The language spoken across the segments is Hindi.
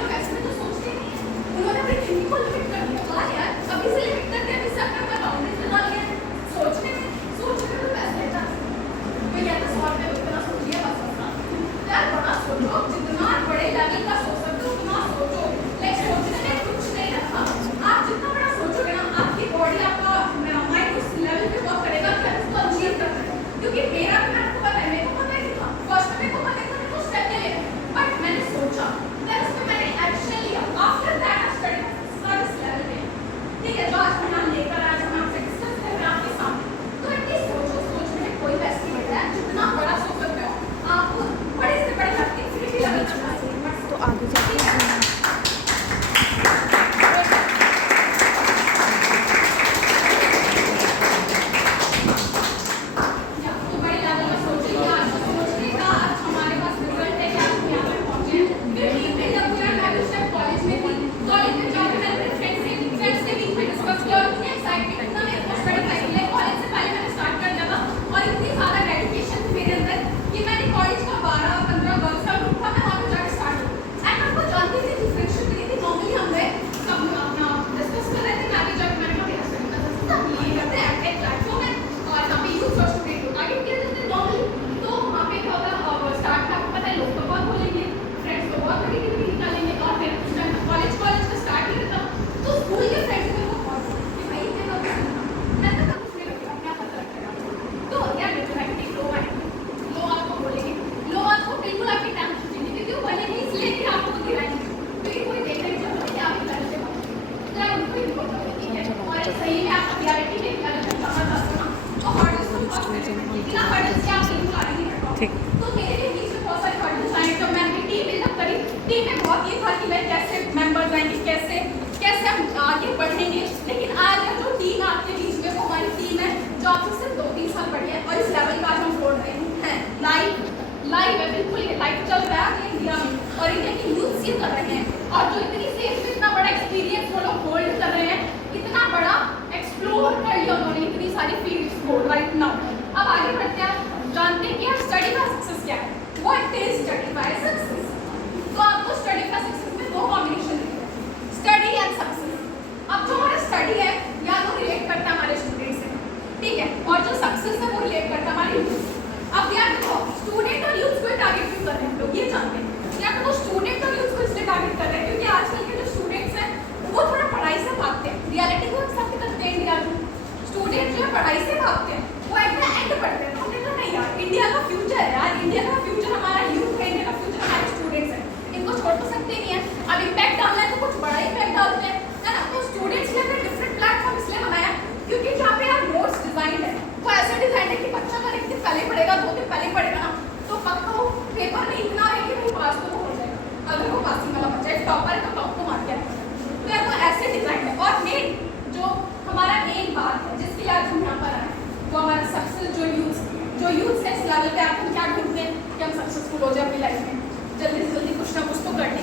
लोग ऐसे में तो सोचते नहीं है, उन्होंने अपनी थिंकिंग को लिमिट कर दिया। वाह यार, अभी से लिमिट कर दिया, अभी से अपने बाउंड्रीज बना लिया है। सोचने में तो पैसे लेता कोई कहता 100 रुपये उतना सोचिए बस अपना यार, बड़ा सोचो, जितना बड़े लेवल का सोच सकते हो उतना सोचो। लाइक सोचने में कुछ नहीं रखा, आप जितना बड़ा सोचोगे ना, आपकी बॉडी, आपका माइंड उस लेवल पे वर्क करेगा कि आप उसको अचीव कर सकते हो। क्योंकि मेरा भी आपको पता है, मेरे को पता है था फर्स्ट में को पता था तो स्टेप ले लेना, बट मैंने सोचा, देन उस पे मैंने एक्शन लिया। After that I study for this level पे, ठीक है, जो आज मैं लेकर आज हम आपसे डिस्कस कर रहे हैं आपके सामने। तो एटलीस्ट सोचो, सोचने में कोई वैसे नहीं बैठा है, जितना बड़ा सोच सकते हो आप, बड़े से बड़े एक्टिविटी लेवल पर तो आगे जाके ठीक। तो मेरे लिए बीच में बहुत सारी हर्डल्स आए, तो मैंने टीम बिल्डअप करी। टीम में बहुत ये था कि मैं कैसे मेंबर्स आएंगे, कैसे कैसे हम आगे बढ़ेंगे। लेकिन आज जो टीम आपके बीच में वो हमारी टीम है, जो आपसे सिर्फ 2-3 साल बड़ी है, और इस लेवल का आज हम छोड़ रहे हैं। लाइव है, बिल्कुल ये लाइव चल रहा है इंडिया में, और इंडिया की यूथ ये कर रहे हैं। और जो इतनी सेफ में इतना बड़ा एक्सपीरियंस वो लोग होल्ड कर रहे हैं, इतना बड़ा एक्सप्लोर कर लिया उन्होंने इतनी सारी फील्ड्स को राइट नाउ। अब आगे बढ़ते हैं, जानते हैं कि स्टडी का सक्सेस क्या है, what is study by success. तो आपको स्टडी का सक्सेस में 2 कॉम्बिनेशन दिखे, स्टडी एंड सक्सेस। अब जो हमारा स्टडी है या तो रिलेट करता है हमारे स्टूडेंट्स से, ठीक है, और जो सक्सेस है वो रिलेट करता है हमारे यूथ। अब यार देखो, स्टूडेंट और यूथ को टारगेट क्यों कर रहे हैं हम लोग, ये जानते हैं। या तो स्टूडेंट और यूथ को इसलिए टारगेट कर रहे हैं क्योंकि आजकल के जो स्टूडेंट्स हैं वो थोड़ा पढ़ाई से भागते हैं, रियलिटी को एक्सेप्ट करते हैं। इंडिया में स्टूडेंट जो है पढ़ाई से भागते हैं, वो एट द एंड पढ़ते हैं। हमने कहा नहीं यार, इंडिया का फ्यूचर है यार, इंडिया का फ्यूचर हमारा यूथ है, इंडिया का फ्यूचर हमारे स्टूडेंट्स हैं, इनको छोड़ तो सकते नहीं है। अब इम्पैक्ट डालना है तो कुछ बड़ा इम्पैक्ट डालते हैं, है ना। तो स्टूडेंट्स के लिए डिफरेंट प्लेटफॉर्म इसलिए बनाया क्योंकि जहाँ पे यार नोट्स डिजाइन है वो ऐसे डिजाइन है कि बच्चा अगर 1 दिन पहले पढ़ेगा, 2 दिन पहले पढ़ेगा ना, तो पक्का वो पेपर में इतना है कि भाई पास तो हो जाएगा। अगर वो पासिंग वाला बच्चा है, टॉपर है तो टॉप को मार के आएगा। तो यार वो ऐसे डिजाइन है। और मेन जो हमारा मेन बात है जिसके लिए आज हम यहाँ पर आए, वो हमारा सक्सेस जो यूथ है इस लेवल पे आप क्या ढूंढते हैं कि हम सक्सेसफुल हो जाए अपनी लाइफ में, जल्दी से जल्दी कुछ ना कुछ तो करने,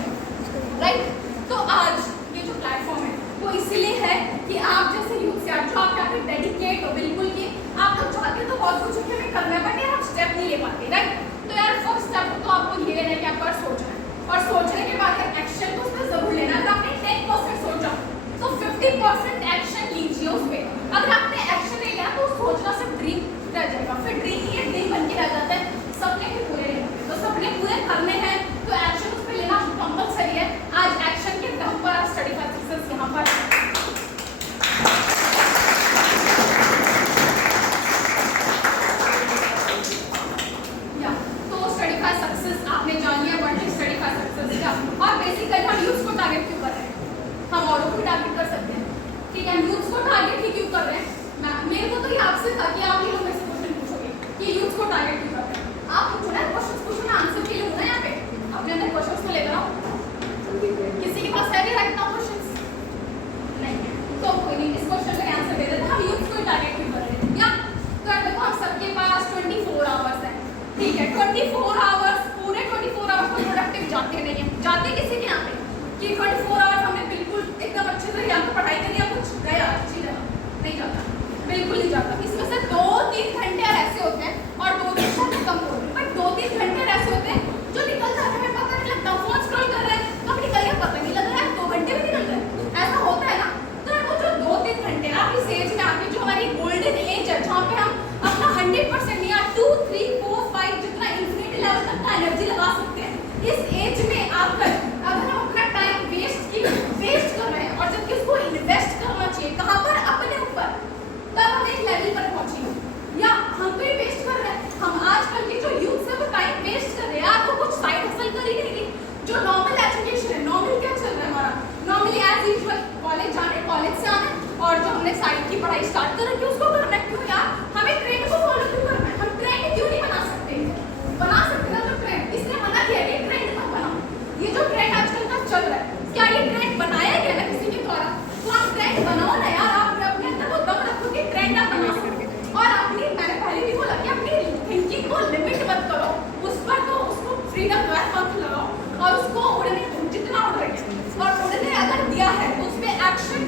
राइट। तो आज ये जो प्लेटफॉर्म है वो इसीलिए है कि आप जैसे यूथ से आप जो आप यहाँ पे डेडिकेट हो बिल्कुल कि आप लोग चाहते तो बहुत कुछ हमें करना है, बट यार आप स्टेप नहीं ले पाते, राइट। तो यार फर्स्ट स्टेप तो आपको ये लेना है कि आपको सोचना है, और सोचने के बाद एक्शन तो उसमें जरूर लेना है। अगर आपने 10% सोचा तो 50% एक्शन लीजिए उस पर। अगर आपने एक्शन नहीं लिया तो सोचना सिर्फ ड्रीम रह जाएगा, फिर ड्रीम ही एक ड्रीम बन के रह जाता है, सपने भी पूरे नहीं होते। तो सपने पूरे करने हैं तो एक्शन उस पर लेना कंपल्सरी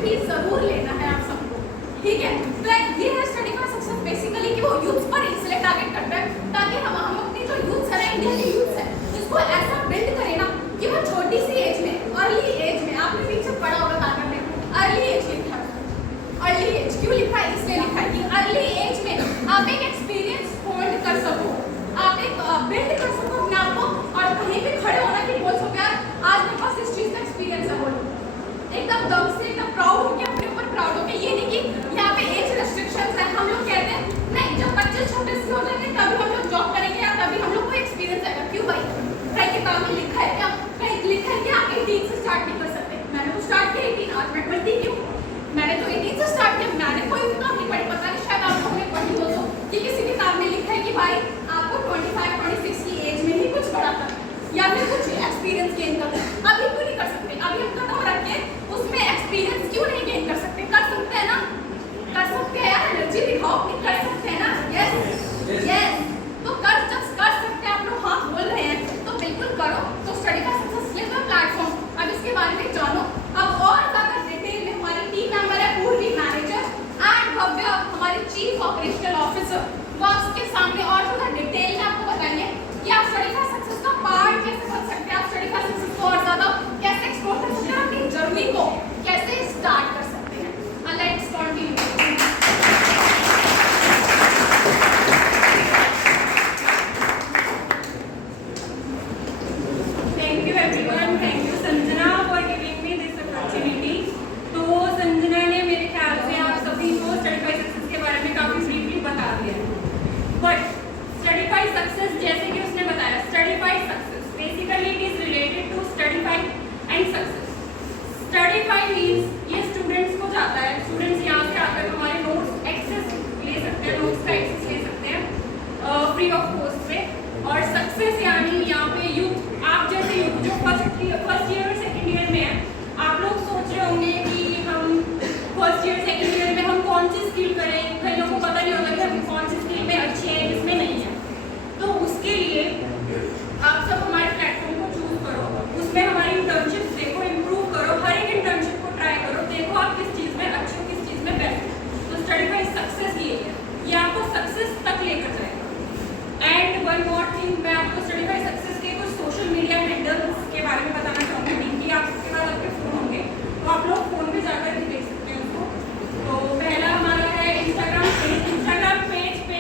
रिस्पॉन्सिबिलिटी जरूर लेना है आप सबको, ठीक है। तो ये है स्टडी फॉर सक्सेस बेसिकली कि वो यूथ पर इसलिए टारगेट करता है ताकि हम अपनी जो यूथ है ना, इंडिया के यूथ है, इसको ऐसा बिल्ड करें ना कि वो छोटी सी एज में, अर्ली एज में, आपने पीछे पढ़ा होगा कागज में अर्ली एज लिखा है। अर्ली एज क्यों लिखा है? इसलिए लिखा है कि अर्ली एज में आप एक एक्सपीरियंस होल्ड कर सको, आप एक बिल्ड कर सको अपने आप को, और कहीं भी खड़े होना कि बोल सको यार आज मेरे पास इस चीज का एक्सपीरियंस है, बोलो एकदम दम से, एकदम प्राउड होके, अपने ऊपर प्राउड होके। ये नहीं कि यहाँ पे एज रेस्ट्रिक्शंस है, हम लोग कहते हैं नहीं जब बच्चे छोटे से हो जाएंगे तभी हम लोग जॉब करेंगे या तभी हम लोग को एक्सपीरियंस आएगा। क्यों भाई? कहीं किताब में लिखा है क्या? कहीं लिखा है कि आप 18 से स्टार्ट नहीं कर सकते? मैंने तो स्टार्ट किया 18, आज मैं 20 क्यों? मैंने तो 18 से स्टार्ट किया, मैंने कोई किताब नहीं पढ़ी, पता नहीं शायद आप लोगों ने पढ़ी हो तो, कि किसी किताब में लिखा है कि भाई आपको 25-26 की एज में ही कुछ पढ़ा था या फिर कुछ एक्सपीरियंस गेन करना। अभी क्यों नहीं कर सकते? अभी हम कदम रख के उसमें एक्सपीरियंस क्यों नहीं गेन कर सकते? कर सकते हैं ना, कर सकते हैं यार, एनर्जी दिखाओ अपनी, कर सकते हैं ना। यस यस, तो कर सकते हैं आप लोग, हाँ बोल रहे हैं तो बिल्कुल करो। तो स्टडी का सक्सेस ले दो प्लेटफॉर्म, अब इसके बारे में जानो। अब और ज्यादा डिटेल में हमारी टीम मेंबर है पूर्वी मैनेजर एंड भव्य हमारे चीफ ऑपरेशनल ऑफिसर, वो आपके सामने और ज्यादा डिटेल में आपको बताएंगे कि आप स्टडी का सक्सेस का पार्ट कैसे बन सकते हैं, आप स्टडी का सक्सेस को और ज्यादा कैसे एक्सप्लोर कर सकते हैं, अपनी जर्नी को कैसे स्टार्ट कर सकते हैं। Let's continue. Thank you everyone, thank you Sanjana for giving me this opportunity। तो संजना ने मेरे ख्याल से आप सभी को स्टडी बाय सक्सेस के बारे में काफी ब्रीफली बता दिया है। बट स्टडी बाय सक्सेस जैसे कि उसने बताया, study by success basically it is related to study by and success. Study by means ये स्टूडेंट्स को जाता है, स्टूडेंट्स यहाँ से आकर हमारे नोट्स एक्सेस ले सकते हैं, नोट्स का एक्सेस ले सकते हैं फ्री ऑफ कॉस्ट पे। और सक्सेस यानी यहाँ पे यूथ, आप जैसे यूथ जो फर्स्ट ईयर और सेकेंड ईयर में है, आप लोग सोच रहे होंगे कि हम फर्स्ट ईयर सेकेंड ईयर में हम कौन सी स्किल करें, कई लोगों को पता नहीं होता कि हम कौन सी स्किल में अच्छे हैं किसमें नहीं है। तो उसके लिए आप सब हमारे प्लेटफॉर्म को चूज करो, उसमें हमारी इंटर्नशिप देखो, इम्प्रूव करो, हर एक इंटर्नशिप को ट्राई करो, देखो आप किस चीज़ में अच्छे हो, किस चीज़ में बेस्ट हो। तो स्टडी बाय सक्सेस ये है, ये आपको सक्सेस तक लेकर जाएगा। एंड वन मोर थिंग, मैं आपको स्टडी बाय सक्सेस के कुछ सोशल मीडिया हैंडल्स के बारे में बताना चाहूँगी, कि आपके पास आपके फ़ोन होंगे तो आप लोग फ़ोन पे जाकर भी देख सकते हैं उसको। तो पहला हमारा है इंस्टाग्राम पेज। इंस्टाग्राम पेज पे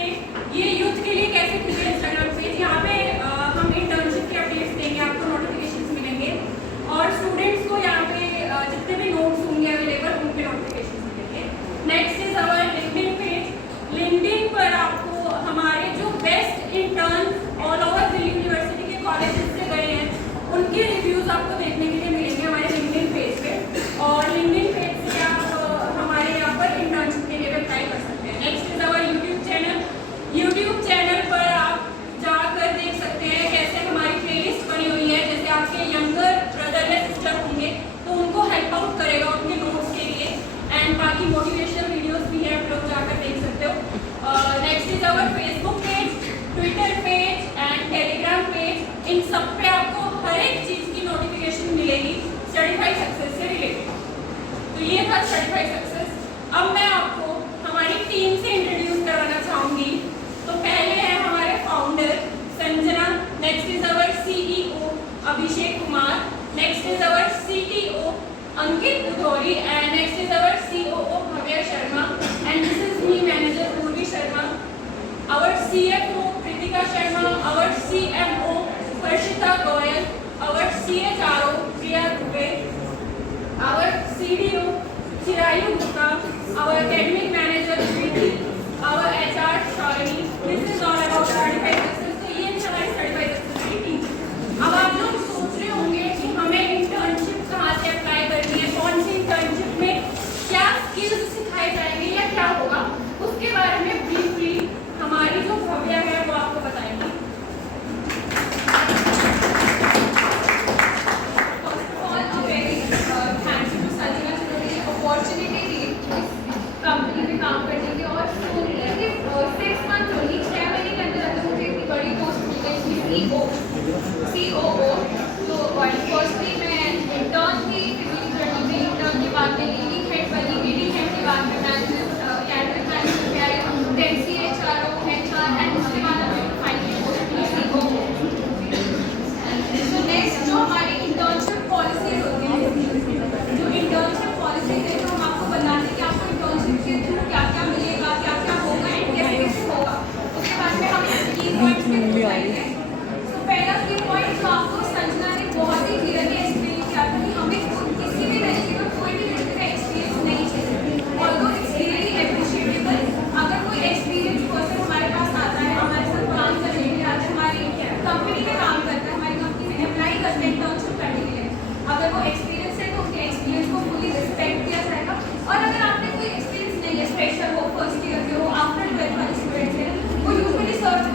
ये यूथ के लिए कैसे खुले इंस्टाग्राम पेज, यहाँ पे हम इंटर्नशिप के अपडेट्स देंगे, आपको नोटिफिकेशंस मिलेंगे, और स्टूडेंट्स को यहाँ पे जितने भी नोट्स होंगे अवेलेबल उनके नोटिफिकेशंस मिलेंगे। Next is our LinkedIn page. LinkedIn पर आपको हमारे जो best intern all over Delhi university के कॉलेजेस से गए हैं उनके रिव्यूज आपको देखने के लिए मिलेंगे हमारे लिंक्डइन पेज पे। और लिंक्डइन पेज से आप हमारे यहाँ पर इंटर्नशिप के लिए अप्लाई कर सकते हैं। Next is our YouTube channel. YouTube channel पर आप जाकर देख सकते हैं कैसे हमारी प्लेलिस्ट बनी हुई है, जैसे आपके यंगर ब्रदर या सिस्टर होंगे तो उनको हेल्प आउट करेगा उनके नोट्स के लिए, एंड बाकी मोटिवेशनल वीडियोस भी है, आप लोग जाकर देख सकते हो। Next is our Facebook page, Twitter page and Telegram page. इन सब पे आपको हर एक चीज़ की नोटिफिकेशन मिलेगी स्टडी बाय सक्सेस से रिलेटेड। तो ये था स्टडी बाय सक्सेस। अब मैं आपको हमारी टीम से इंट्रोड्यूस करवाना चाहूँगी। तो पहले है हमारे founder Sanjana, next is our CEO Abhishek Kumar, next is our CTO Ankit Budhauri, and next is our COO Bhavya Sharma, and this is me manager Purvi Sharma, our CFO Pritika Sharma, our CMO Harshita Goyal, our CHRO Priya Dubey, our CDO Chirayu Gupta, our academic manager Preeti, our HR Shalini. This is all about study by success. तो ये हमारी स्टडी बाय सक्सेस की टीम। अब आप लोग सोच रहे होंगे कि हमें इंटर्नशिप कहाँ से अप्लाई करनी है, कौन सी इंटर्नशिप में क्या स्किल्स सिखाए जाएंगे या क्या होगा, उसके बारे में ब्रीफली हमारी जो भव्या है वो आपको बताएंगी।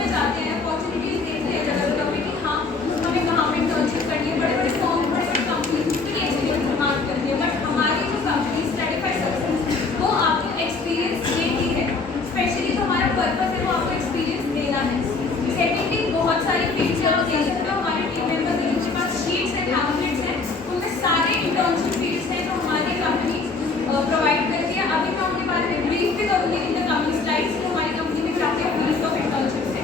में जाते हैं, अपॉर्चुनिटीज देखते हैं जगह जगह पे कि हाँ हमें कहाँ पे इंटर्नशिप करनी है, बड़े बड़े फॉर्म, बड़े बड़े कंपनी तो ये चीज़ें मांग करती है। बट हमारी जो कंपनी सर्टिफाइड सक्सेस वो आपको एक्सपीरियंस देती है, स्पेशली जो हमारा पर्पस है वो आपको एक्सपीरियंस देना है। सेकेंडली बहुत सारी फील्ड्स आप देख सकते हो, हमारे टीम मेंबर्स जिनके पास शीट्स हैं, पैम्फलेट्स हैं, उनमें सारे इंटर्नशिप फील्ड्स हैं जो हमारी कंपनी प्रोवाइड करती है। अभी मैं उनके बारे में ब्रीफ भी करूँगी इन द कमिंग स्लाइड्स कि हमारी कंपनी में क्या क्या फील्ड्स ऑफ इंटर्नशिप है।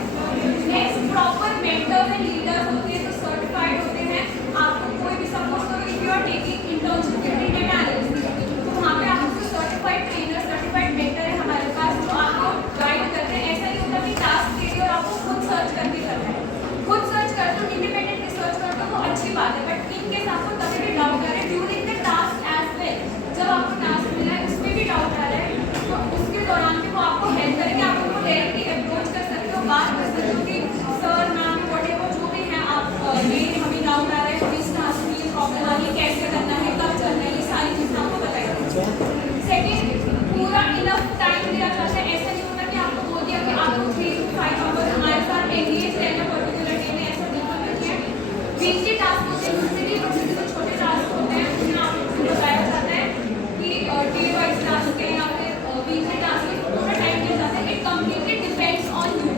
Next proper mentors and leaders होते हैं जो सर्टिफाइड होते हैं। आपको कोई भी सपोज करो if you are taking internship in data analysis तो वहाँ पे आपको सर्टिफाइड ट्रेनर, सर्टिफाइड मेंटर है हमारे पास जो आपको गाइड करते हैं। ऐसा नहीं होता कि टास्क दे दिए और आपको खुद सर्च करके करना है। खुद सर्च करते हो, इंडिपेंडेंट रिसर्च करते हो तो अच्छी बात है, बट इन केस आपको कभी भी डाउट आ रहा है during the task as well, जब आपको टास्क मिला है उसमें भी डाउट आ रहा है तो उसके दौरान भी वो आपको हेल्प करेंगे। आप उनको डायरेक्टली अप्रोच कर सकते हो, बात कर सकते हो कि सर मैम व्हाटएवर जो भी है आप ये हमें डाउट आ रहा है, इस टास्क में ये प्रॉब्लम आ रही है, कैसे करना है, कब करना है, ये सारी चीज़ें आपको बताएंगे। सेकेंड, पूरा इनफ टाइम दिया जाता है। ऐसा नहीं होता कि आपको बोल दिया कि आपको 3 to 5 आवर्स हमारे साथ एंगेज रहना पर्टिकुलर डे में, ऐसा बिल्कुल नहीं है। वीकली टास्क होते हैं, उससे भी जो छोटे टास्क होते हैं उसमें आपको बताया जाता है कि डे वाइज टास्क है या फिर वीकली टास्क है, पूरा टाइम दिया जाता है। It completely depends on you,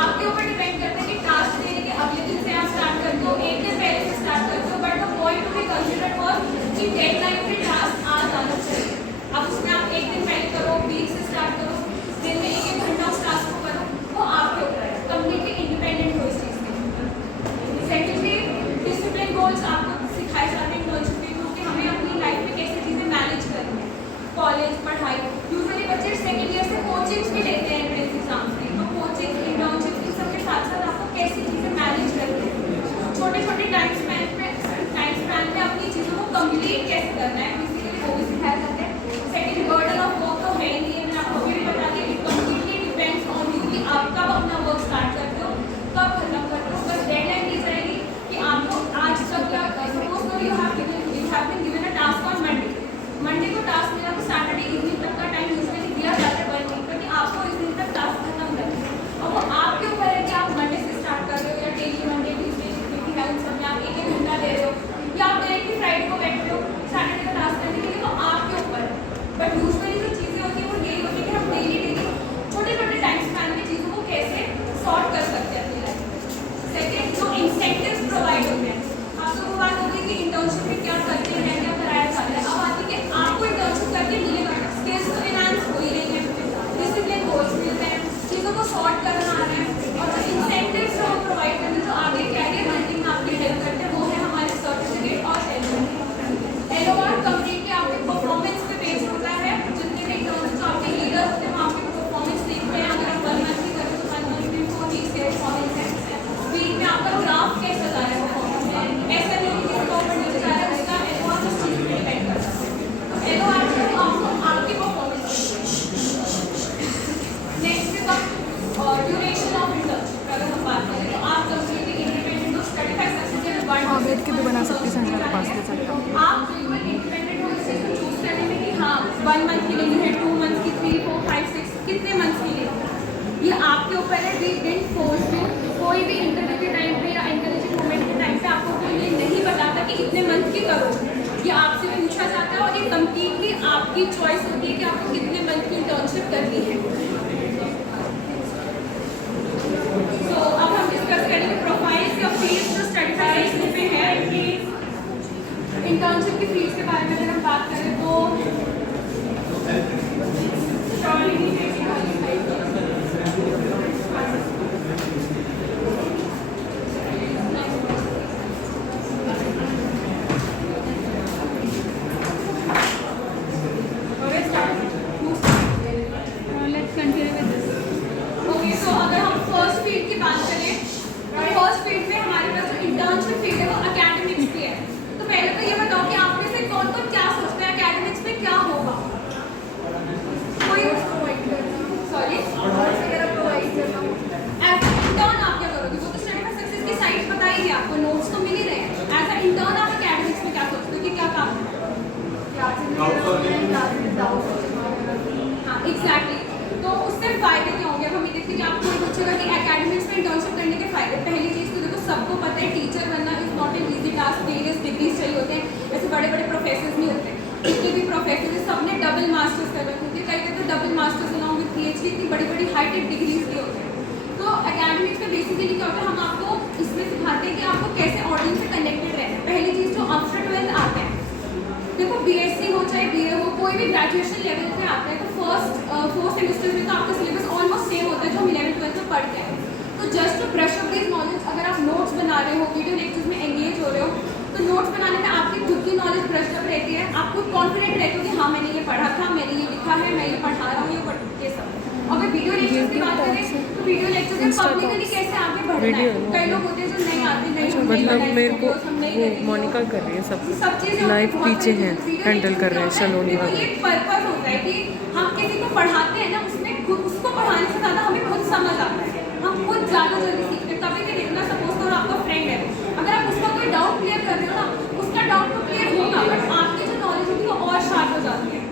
आपके ऊपर डिपेंड करता है कि टास्क देने के अगले दिन से आप स्टार्ट करते हो, एक दिन पहले से स्टार्ट करते हो, but the point to be considered was कि डेडलाइन पे टास्क आ जाना चाहिए। अब उसमें आप एक दिन पहले करो, वीक से स्टार्ट करो, दिन में 1-1 घंटा उस टास्क को करो, वो आपके ऊपर है, कम्प्लीटली इंडिपेंडेंट हो इस चीज़ से। सेकेंडली, डिसिप्लिन गोल्स आपको सिखाए जाते हैं इंटर्नशिप में, क्योंकि हमें अपनी लाइफ में कैसे चीज़ें मैनेज करनी है। कॉलेज पढ़ाई, यूजुअली बच्चे सेकेंड ईयर से कोचिंग्स भी लेते हैं एंट्रेंस एग्जाम्स में, तो कोचिंग, इंटर्नशिप इन सबके साथ साथ आपको कैसी चीज़ें मैनेज करनी है, छोटे छोटे टाइम स्पैन में अपनी चीज़ों को कंप्लीट कैसे करना है, बेसिकली वो भी सिखाया जाता है। सेकेंड, बर्डन ऑफ वर्क तो है ही नहीं है, मैंने आपको अभी भी बता दिया कि कंप्लीटली डिपेंड्स ऑन यू कि आप कब अपना वर्क स्टार्ट करते हो, कब खत्म करते हो। बस डेडलाइन दी जाएगी कि आपको आज तक या सपोज करो you have been given a task on Monday को टास्क मिला तो सैटरडे इवनिंग तक का टाइम यूजुअली दिया जाता है 1 वीक का कि आपको इस दिन तक टास्क खत्म करना है। और वो आपके ऊपर है कि आप मंडे से स्टार्ट कर रहे हो या डेली मंडे ट्यूजडे जितनी भी है उन सब में आप 1-1 घंटा दे रहे हो या आप डायरेक्टली फ्राइडे को बैठ रहे हो सैटरडे का टास्क करने के लिए, तो आपके ऊपर है। बट यूजुअली जो चीज़ें होती हैं वो यही होती है कि हम डेली छोटे छोटे टाइम स्पैन में चीज़ों को कैसे सॉर्ट कर सकते हैं अपनी लाइफ में। सेकेंड, जो इंसेंटिव्स प्रोवाइड होते हैं, आपको वो बात होती है कि इंटर्नशिप में क्या करते हैं, क्या कराया जाता है। अब आती है कि आपको इंटर्नशिप करके मिलेगा, स्किल्स तो इनहांस हो ही रही है, डिसिप्लिन गोल्स मिलते हैं, चीज़ों को सॉर्ट करना आ रहा है, और जो इंसेंटिव्स जो हम प्रोवाइड करते हैं जो आगे कैरियर बिल्डिंग में आपकी हेल्प करते हैं वो है हमारे सर्टिफिकेट और LOR कंप्लीटली आपके परफॉर्मेंस पे बेस्ड होता है। जितने भी इंटर्नशिप जो आपके लीडर होते हैं वो आपके परफॉर्मेंस देखते हैं। अगर आप 1 मंथ भी करते हो तो 1 मंथ में 4 वीक्स के परफॉर्मेंस है, वीक में आपका ग्राफ कैसा जा रहा है परफॉर्मेंस में, ऐसा नहीं कि किसी ऊपर नीचे जा रहा है, उसका LOR उस चीज़ पे डिपेंड करता है। तो LOR जो आपको आपकी परफॉर्मेंस नेक्स्ट का ड्यूरेशन ऑफ इंटर्नशिप अगर हम बात करें तो आप कंप्लीटली इंडिपेंडेंट हो, सर्टिफाइड सक्सेस हाँ वेट के भी बना सकते हैं संजय के पास दे सकते हैं। आप बिल्कुल इंडिपेंडेंट हो इस चीज़ को चूज करने में कि हाँ 1 मंथ की लेनी है, 2 मंथ की, 3, 4, 5, 6 कितने मंथ की लेनी है, ये आपके ऊपर है। वी डिडंट फोर्स यू, कोई भी इंटरव्यू के टाइम पे या इंटरव्यू मोमेंट के टाइम पे आपको कोई ये नहीं बताता कि इतने मंथ की करो, ये आपसे पूछा जाता है और ये कंप्लीटली आपकी चॉइस होती है कि आपको कितने मंथ की इंटर्नशिप करनी है। तो अब हम डिस्कस करेंगे प्रोफाइल्स या फील्ड्स जो सर्टिफाइड पे है। इंटर्नशिप की फील्ड्स के बारे में अगर हम बात करें तो Let's continue with this. Okay, so अगर हम फर्स्ट फील्ड की बात करें, फर्स्ट फील्ड में हमारे पास जो इंटर्नशिप फील्ड है वो एकेडमिक्स की है। तो पहले तो ये बताओ कि आप में से कौन कौन क्या सोचते हैं एकेडमिक्स में क्या होगा? कोई सॉरी प्रोवाइड करना एज अ इंटर्न आप क्या करोगे? वो तो सर्टिफाइड सक्सेस की साइट बताएगी आपको, नोट्स तो मिल ही रहे हैं। एज अ इंटर्न आप एकेडमिक्स में क्या सोचते हो कि क्या काम है? हाँ एग्जैक्टली, तो उससे फायदे क्या होंगे? अब हम ये देखते हैं कि आपको पूछेगा कि एकेडमिक्स में इंटर्नशिप करने के फायदे, पहली चीज़ तो देखो सबको पता है टीचर बनना is not an easy task, various degrees चाहिए होते हैं, ऐसे बड़े बड़े प्रोफेसर नहीं होते, जितने भी प्रोफेसर है सबने डबल मास्टर्स कर रखे होते हैं, कई तो double masters along with PhD, इतनी बड़ी बड़ी हाईटेक डिग्रीज भी होते हैं। तो एकेडमिक्स में बेसिकली क्या होता है, हम आपको इसमें सिखाते हैं कि आपको कैसे ऑडियंस से कनेक्टेड रहना है। पहली चीज़ जो आफ्टर 12th आते हैं, देखो BSc हो चाहे BA हो, कोई भी ग्रेजुएशन लेवल पे आता है तो फर्स्ट 4 सेमेस्टर में तो आपका सिलेबस ऑलमोस्ट सेम होता है जो हम 11th-12th में पढ़ के आए। तो just to brush up this knowledge, अगर आप नोट्स बना रहे हो, वीडियो लेक्चर्स में एंगेज हो रहे हो, तो नोट्स बनाने में आपकी खुद की नॉलेज ब्रश अप रहती है, आप खुद कॉन्फिडेंट रहते हो कि हाँ मैंने ये पढ़ा था, मैंने ये लिखा है, मैं ये पढ़ा रहा हूँ, ये सब। अगर वीडियो लेक्चर्स की बात करें तो वीडियो लेक्चर में पब्लिकली कैसे आगे बढ़ना है, कई लोग होते हैं जो नहीं आते, नहीं मतलब मेरे को वो मोनिका कर रही है सब चीज़ें लाइव पीछे हैं, हैंडल कर रहे हैं सलोनी देखो वाले। ये पर्पस होता है कि हम किसी को पढ़ाते हैं ना, उसमें खुद उसको पढ़ाने से ज़्यादा हमें खुद समझ आता है, हम खुद ज़्यादा जल्दी सीखते हैं। कभी भी देखना, सपोज करो आपका फ्रेंड है, अगर आप उसका कोई डाउट क्लियर कर रहे हो ना, उसका डाउट तो क्लियर होगा बट आपकी जो नॉलेज होगी वो और शार्प हो जाती है।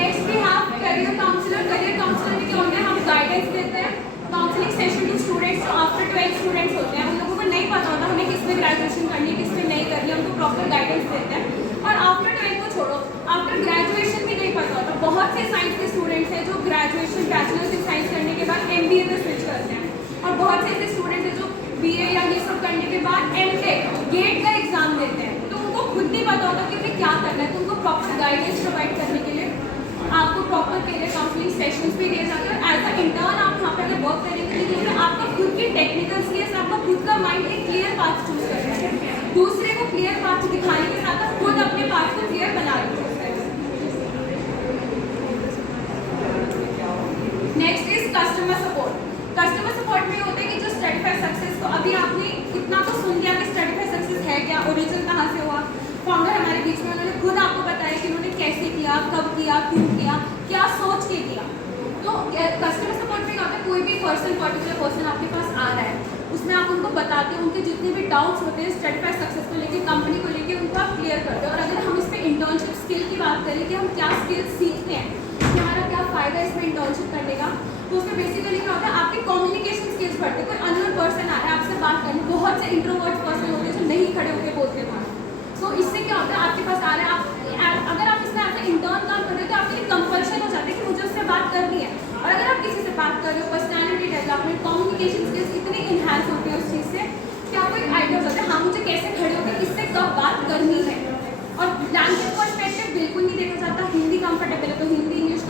Next we have career counsellor. Career counsellor में क्या होता है, हम गाइडेंस देते हैं, काउंसलिंग सेशन टू स्टूडेंट्स जो आफ्टर 12th स्टूडेंट्स होते हैं, उन लोगों को नहीं पता होता हमें किस में ग्रेजुएशन करनी है, किस में नहीं करनी है, उनको प्रॉपर गाइडेंस देते हैं। और आफ्टर 12th को छोड़ो, आफ्टर ग्रेजुएशन भी नहीं पता होता, बहुत से साइंस के स्टूडेंट्स हैं जो ग्रेजुएशन बैचलर्स इन साइंस करने के बाद MBA में स्विच करते हैं, और बहुत से ऐसे स्टूडेंट्स हैं जो BA या ये सब करने के बाद MTech गेट का एग्जाम देते हैं, तो उनको खुद नहीं पता होता कि उन्हें क्या करना है। तो उनको प्रॉपर गाइडेंस प्रोवाइड करने के लिए आपको प्रॉपर करियर काउंसलिंग सेशंस भी दिए जाते हैं। एज अ इंटर्न आप यहाँ पर वर्क करेंगे तो ये आपका खुद की टेक्निकल स्किल्स, आपका खुद का माइंड एक क्लियर पाथ चूज करता है, दूसरे को क्लियर पाथ दिखाने के साथ आप खुद अपने पाथ को क्लियर बना रहे हैं। Next is customer support. Customer support में होता है कि जो स्टडी सक्सेस, तो अभी आपने इतना तो सुन लिया कि स्टडी सक्सेस है क्या, ओरिजिन कहाँ से हुआ, फाउंडर हमारे बीच में उन्होंने खुद आपको बताया कि उन्होंने कैसे किया, कब किया, क्यों किया, क्या सोच के किया। तो कस्टमर सपोर्ट में क्या होता है, कोई भी पर्टिकुलर पर्सन आपके पास आ रहा है, उसमें आप उनको बताते हैं, उनके जितने भी डाउट्स होते हैं स्टडी सक्सेस को लेकर, कंपनी को लेकर, उनको आप क्लियर करते हैं। और अगर हम इस पर इंटर्नशिप स्किल की बात करें कि हम क्या स्किल्स सीखते हैं, कि हमारा क्या फ़ायदा है इसमें इंटर्नशिप करने का, तो उसमें बेसिकली क्या होता है, आपकी कम्युनिकेशन स्किल्स बढ़ते हैं। कोई अननोन पर्सन आ रहा है आपसे बात करने, बहुत से इंट्रोवर्ट पर्सन होते हैं जो नहीं खड़े होकर बोलते हैं, तो इससे क्या होता है, आपके पास आ रहा है, आप अगर आप इसमें एज इंटर्न काम कर रहे हो तो आपके लिए कंपल्शन हो जाता है कि मुझे उससे बात करनी है। और अगर आप किसी से बात कर रहे हो, पर्सनैलिटी डेवलपमेंट, कम्युनिकेशन स्किल्स इतनी इन्हांस होती है उस चीज़ से कि आपको एक आइडिया हो जाता है हाँ मुझे कैसे खड़े होकर किससे कब बात करनी है। और लैंग्वेज पर्सपेक्टिव बिल्कुल नहीं देखा जाता, हिंदी कंफर्टेबल है तो हिंदी, इंग्लिश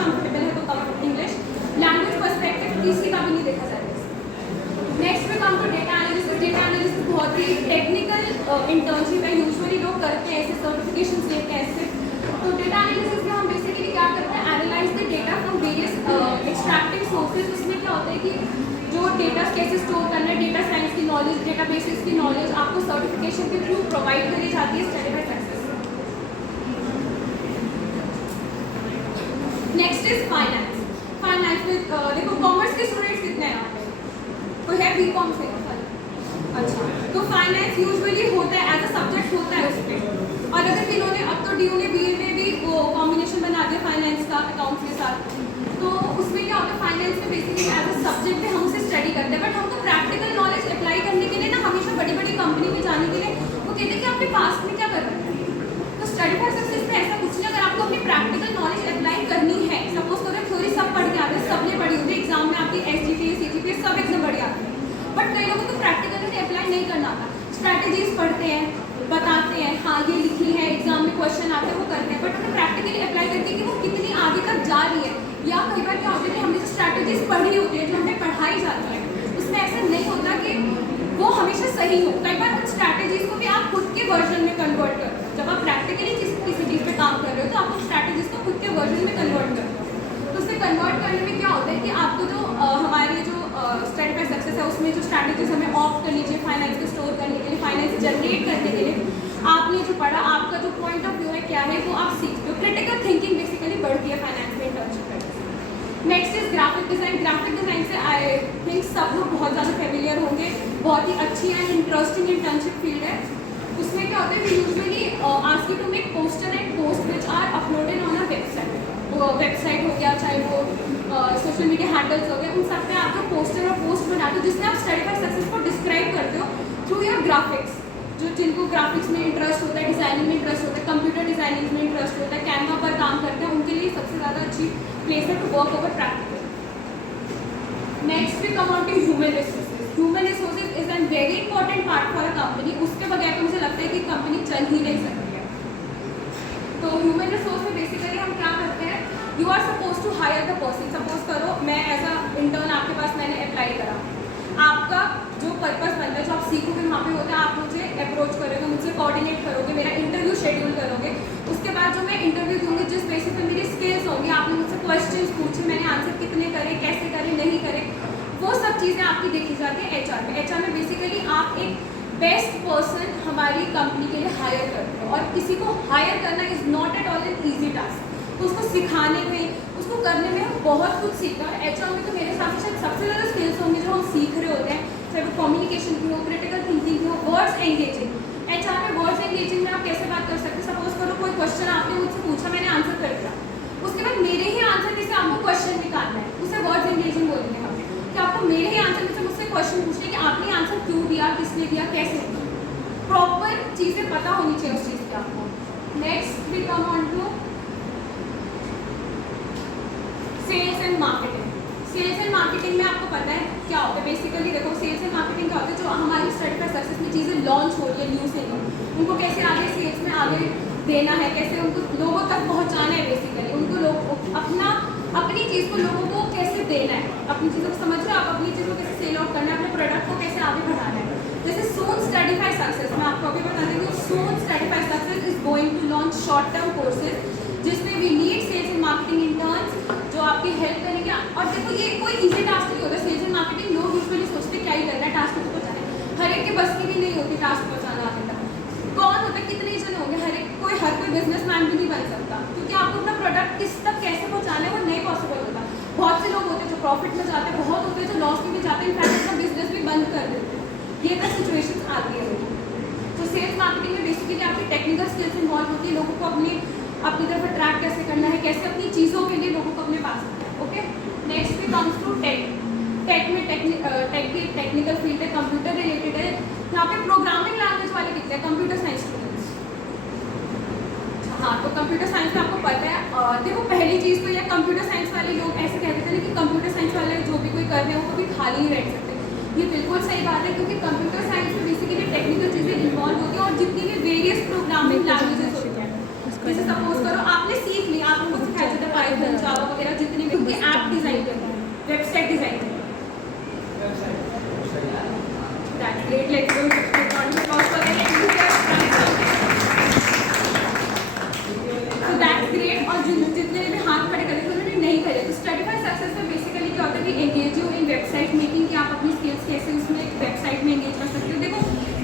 कंफर्टेबल है तो इंग्लिश, लैंग्वेज पर्सपेक्टिव किसी का भी नहीं देखा जाता। नेक्स्ट में काम to data analysis. Data analysis बहुत ही टेक्निकल इंटर्नशिप है, यूजुअली लोग करते हैं, ऐसे सर्टिफिकेशन लेते हैं ऐसे। तो डेटा एनालिसिस में हम बेसिकली क्या करते हैं, analyse the data from various extractive sources. उसमें क्या होता है कि जो डेटा कैसे स्टोर करना है, डेटा साइंस की नॉलेज, डेटा बेसिस की नॉलेज आपको सर्टिफिकेशन के थ्रू प्रोवाइड करी जाती है study success. Next is finance. Finance में देखो कॉमर्स के स्टूडेंट्स कितने हैं यहाँ पे, तो है BCom से, अच्छा, तो फाइनेंस यूजुअली होता है एज अ सब्जेक्ट होता है उस पर। और अगर इन्होंने अब तो DU ने BA में भी वो कॉम्बिनेशन बना दिया फाइनेंस का अकाउंट्स के साथ, तो उसमें क्या होता है, फाइनेंस में बेसिकली एज अ सब्जेक्ट पे हम उसे स्टडी करते हैं, बट हमको प्रैक्टिकल नॉलेज अप्लाई करने के लिए ना हमेशा बड़ी बड़ी कंपनी में जाने के लिए वो कहते हैं कि आपके पास में क्या कर रहे हैं। तो स्टडी फॉर सक्सेस में ऐसा कुछ नहीं, अगर आपको अपनी प्रैक्टिकल नॉलेज अप्लाई करनी है, सपोज करो थ्योरी सब पढ़ के आते हैं, सबने पढ़ी होती है, एग्जाम में आपकी SGPA CGPA सब एकदम बढ़िया आते हैं, बट कई लोगों को प्रैक्टिकल में अप्लाई नहीं करना आता। स्ट्रैटेजीज पढ़ते हैं, बताते हैं हाँ ये लिखी है, एग्जाम में क्वेश्चन आते हैं वो करते हैं, बट उन्हें प्रैक्टिकली अप्लाई करते हैं कि वो कितनी आगे तक जा रही है। या कई बार क्या होता है कि हमने जो स्ट्रैटेजीज पढ़ी होती है, जो हमें पढ़ाई जाती है, उसमें ऐसा नहीं होता कि वो हमेशा सही हो। कई बार उन स्ट्रैटेजीज को भी आप खुद के वर्जन में कन्वर्ट करते हो। जब आप प्रैक्टिकली किसी चीज़ पे काम कर रहे हो तो आप उन स्ट्रैटेजीज को खुद के वर्जन में कन्वर्ट करते हो। तो उसे कन्वर्ट करने में क्या होता है कि आपको जो हमारे जो स्टडी फॉर सक्सेस है उसमें जो स्ट्रैटेजीज हमें ऑप्ट करनी चाहिए फाइनेंस को स्टोर करने के लिए, फाइनेंस जनरेट करने के लिए, आपने जो पढ़ा, आपका जो पॉइंट ऑफ व्यू है क्या है वो आप सीखते हो। क्रिटिकल थिंकिंग बेसिकली बढ़ती है फाइनेंस में इंटर्नशिप करने से। Next is graphic design. Graphic design से आई थिंक सब लोग बहुत ज़्यादा फेमिलियर होंगे, बहुत ही अच्छी एंड इंटरेस्टिंग इंटर्नशिप फील्ड है। उसमें क्या होता है, we usually ask you to make poster and post which are uploaded on a website. वो वेबसाइट हो गया, चाहे वो सोशल मीडिया हैंडल्स हो गए, उन सब पे आप जो पोस्टर और पोस्ट बनाते हो जिसमें आप स्टडीफाई सक्सेस को डिस्क्राइब करते हो थ्रू योर ग्राफिक्स। जो जिनको ग्राफिक्स में इंटरेस्ट होता है, डिज़ाइनिंग में इंटरेस्ट होता है, कंप्यूटर डिज़ाइनिंग में इंटरेस्ट होता है, कैनवा पर काम करते हैं, उनके लिए सबसे ज़्यादा अच्छी प्लेस है to work over practical. Next we come on to human resources. Human resources is an very important part for a company. उसके बगैर तो मुझे लगता है कि कंपनी चल ही नहीं सकती है। तो ह्यूमन रिसोर्स में बेसिकली हम क्या करते हैं, you are suppose to hire the person. Suppose करो मैं एज अ इंटर्न आपके पास मैंने अप्लाई करा, आपका जो पर्पस बनता है, जो आप सीखोगे वहाँ पे होता है, आप मुझे अप्रोच करोगे, मुझसे कोऑर्डिनेट करोगे, मेरा इंटरव्यू शेड्यूल करोगे। उसके बाद जो मैं इंटरव्यू दूंगी, जिस बेसिस पे मेरी स्किल्स होंगी, आपने मुझसे क्वेश्चंस पूछे, मैंने आंसर कितने करे, कैसे करे, नहीं करे, वो सब चीज़ें आपकी देखी जाती है एचआर में। एचआर में बेसिकली आप एक बेस्ट पर्सन हमारी कंपनी के लिए हायर करते हो, और किसी को हायर करना is not at all an easy task. तो उसको सिखाने में, उसको करने में हम बहुत कुछ सीखा। और एचआर में तो मेरे हिसाब से शायद सबसे ज़्यादा स्किल्स होंगे जो हम सीख रहे होते हैं, चाहे वो कम्युनिकेशन की हो, क्रिटिकल थिंकिंग की हो, वर्ड्स एंगेजिंग। एचआर में वर्ड्स एंगेजिंग में आप कैसे बात कर सकते हैं। सपोज करो कोई क्वेश्चन आपने मुझसे पूछा, मैंने आंसर कर दिया, उसके बाद मेरे ही आंसर में से आपको क्वेश्चन निकालना है, उसे वर्ड्स एंगेजिंग बोलेंगे हम, कि आपको मेरे ही आंसर में से मुझसे क्वेश्चन पूछने कि आपने आंसर क्यों दिया, किसने दिया, कैसे दिया। प्रॉपर चीज़ें पता होनी चाहिए उस चीज़ की आपको। Next we come on to sales and marketing. Sales and marketing में आपको पता है क्या होता है। बेसिकली देखो, सेल्स एंड मार्केटिंग क्या होता है, जो हमारी स्टडीफाई सक्सेस में चीज़ें लॉन्च हो रही है न्यू से न्यू, उनको कैसे आगे सेल्स में आगे देना है, कैसे उनको लोगों तक पहुंचाना है। बेसिकली उनको लोग अपनी चीज़ को लोगों को कैसे देना है, अपनी चीज़ों को समझ रहे हो आप, अपनी चीज़ों को कैसे सेल आउट करना है, अपने प्रोडक्ट को कैसे आगे बढ़ाना है। जैसे सून स्टडीफाई सक्सेस, मैं आपको अभी बता देती हूँ, soon Studify success is going to launch short term courses जिसमें we need sales and marketing interns जो आपकी हेल्प करेंगे। और देखो ये कोई इजी टास्क नहीं होता। सेल्स एंड मार्केटिंग लोग यूजुअली सोचते क्या ही करना है, टास्क को पहुंचाना है। हर एक के बस की भी नहीं होती टास्क पहुंचाना आगे तक। कौन होता है, कितने जन होंगे, हर कोई बिजनेसमैन भी नहीं बन सकता, क्योंकि आपको अपना प्रोडक्ट किस तक कैसे पहुंचाना है वो नहीं पॉसिबल होता। बहुत से लोग होते हैं जो प्रॉफिट में जाते हैं, बहुत होते हैं जो लॉस में भी जाते हैं, इनफैक्ट अपना बिजनेस भी बंद कर देते हैं। ये तो सिचुएशन आती है। तो सेल्स मार्केटिंग में बेसिकली आपकी टेक्निकल स्किल्स इन्वॉल्व होती है, लोगों को अपनी तरफ अट्रैक्ट कैसे करना है, कैसे अपनी चीज़ों के लिए लोगों को अपने पास रखना है। Okay, next we comes to tech. Tech में टेक भी टेक्निकल फील्ड है, कंप्यूटर रिलेटेड है। यहाँ पे प्रोग्रामिंग लैंग्वेज वाले कितने हैं, कंप्यूटर साइंस स्टूडेंट्स। हाँ, तो कंप्यूटर साइंस में आपको पता है, देखो पहली चीज़ तो ये कंप्यूटर साइंस वाले लोग ऐसे कहते थे कि कंप्यूटर साइंस वाले जो भी कोई कर रहे हैं वो कभी खाली नहीं बैठ सकते। ये बिल्कुल सही बात है, क्योंकि कंप्यूटर साइंस में बेसिकली टेक्निकल चीज़ें इन्वॉल्व होती हैं, और जितनी भी वेरियस प्रोग्रामिंग लैंग्वेजेस होती हैं, जैसे सपोज करो आपने सीख ली, आप लोगों को सिखाया जाता है पाइथन, जावा वगैरह, जितनी भी उनके ऐप डिज़ाइन करते हैं, वेबसाइट डिज़ाइन करते हैं। दैट्स ग्रेट, लेट्स गो तो दैट्स ग्रेट। और जितने भी हाथ खड़े करे थे उन्होंने नहीं करे। तो स्टडीफाई सक्सेस में बेसिकली क्या होता है कि engage you in website making, कि आप अपनी स्किल्स कैसे उसमें वेबसाइट में एंगेज कर सकते हो। देखो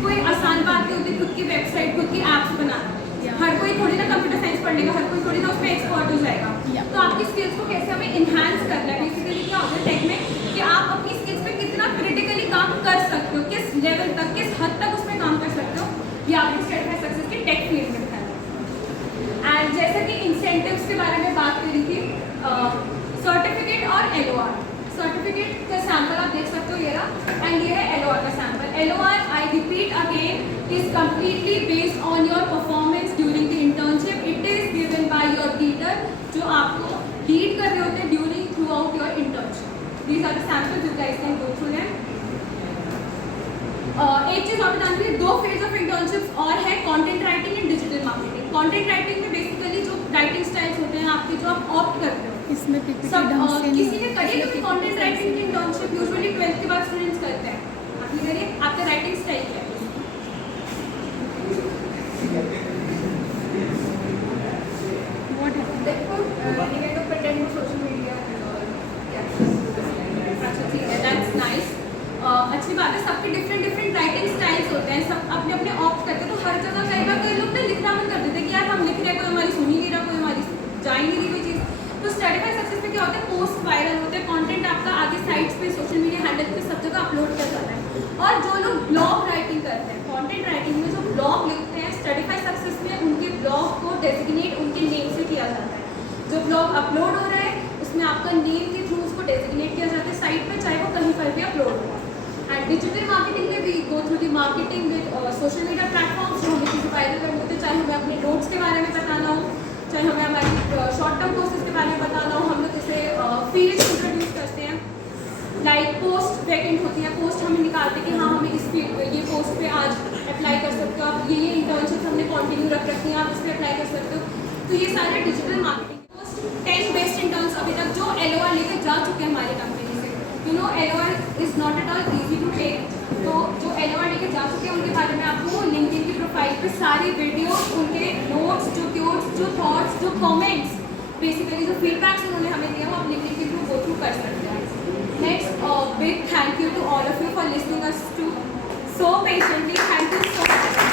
कोई आसान बात नहीं होती खुद की वेबसाइट, खुद की ऐप्स बनाना। हर कोई थोड़ी ना कंप्यूटर साइंस पढ़ लेगा, हर कोई थोड़ी ना उसमें एक्सपर्ट हो जाएगा। तो आपकी स्किल्स को कैसे हमें इन्हांस करना है, बेसिकली क्या होता है टेक में, कि आप अपनी स्किल्स पे कितना क्रिटिकली काम कर सकते हो, किस लेवल तक, किस हद तक उसमें काम कर सकते हो, ये आपकी स्टडीफाई सक्सेस की टेक फील्ड में है। एंड जैसे कि इंसेंटिव्स के बारे में बात करी थी, सर्टिफिकेट और LOR। सर्टिफिकेट का सैंपल आप देख सकते हो ये रहा, एंड ये है LOR का sample. LOR, I repeat again, is completely based on your performance during the internship. It is given by your leader, जो आपको लीड कर रहे होते हैं during throughout your internship. These are the samples, you guys can go through them. एक चीज़ और बताऊँ कि 2 फेज ऑफ इंटर्नशिप्स और है, content writing and digital marketing. Content writing में बेसिकली जो राइटिंग स्टाइल्स होते हैं आपके, जो आप ऑप्ट करते हो, इसमें PPT सब ढंग से किसी ने करिए, क्योंकि कंटेंट राइटिंग की इंटर्नशिप यूजुअली 12th के बाद स्टूडेंट्स करते हैं। आपने करिए, आपका राइटिंग स्टाइल क्या है? देखो you to pretend to social media अच्छा ठीक है, दैट्स नाइस। अच्छी बात है, सबके डिफरेंट राइटिंग स्टाइल्स होते हैं, सब अपने अपने ऑप्ट करते हैं। तो हर जगह कई बार कई लोग ना लिखना मन कर देते हैं कि यार हम लिख रहे हैं, कोई हमारी सुन ही नहीं रहा, कोई हमारी जा ही नहीं रही कोई चीज़। तो स्टडीफाई सक्सेस में क्या होता है, पोस्ट वायरल होते हैं, कंटेंट आपका आगे साइट्स पे, सोशल मीडिया हैंडल पे, सब जगह अपलोड किया जाता है। और जो लोग ब्लॉग राइटिंग करते हैं, कंटेंट राइटिंग में जो ब्लॉग लिखते हैं, स्टडीफाई सक्सेस में उनके ब्लॉग को डेजिग्नेट उनके नेम से किया जाता है। जो ब्लॉग अपलोड हो रहा है जिसमें आपका नेम के थ्रू उसको डेजिग्नेट किया जाता है साइट पे, चाहे वो कहीं पर भी अपलोड हो। एंड डिजिटल मार्केटिंग में भी go through the marketing with social media platforms जो हमें किसी वायरल करने होते हैं, चाहे हमें अपने नोट्स के बारे में बताना हो, चाहे हमें हमारी शॉर्ट टर्म कोर्सेज के बारे में बताना हो। हम लोग जैसे फील्ड्स इंट्रोड्यूस करते हैं, लाइक पोस्ट वैकेंट होती है, पोस्ट हमें निकालते हैं कि हाँ हमें इस फील्ड ये पोस्ट पे आज अप्लाई कर सकते हो आप, ये इंटर्नशिप हमने कंटिन्यू रख रखी हैं, आप इस पर अप्लाई कर सकते हो। तो ये सारे digital marketing post 10 best interns अभी तक जो LOR लेकर जा चुके हैं हमारी कंपनी से। You know LOR is not at all easy to take. तो जो LOR लेकर जा चुके हैं उनके बारे में आपको लिंक्डइन की प्रोफाइल पे सारी वीडियोस, उनके नोट्स, जो क्यूट्स, जो थॉट्स, जो कमेंट्स, बेसिकली जो फीडबैक्स उन्होंने हमें दिया वो आप लिंक्डइन के थ्रू गो थ्रू कर सकते हैं। Next, big thank you to all of you for listening us to so patiently. Thank you so much.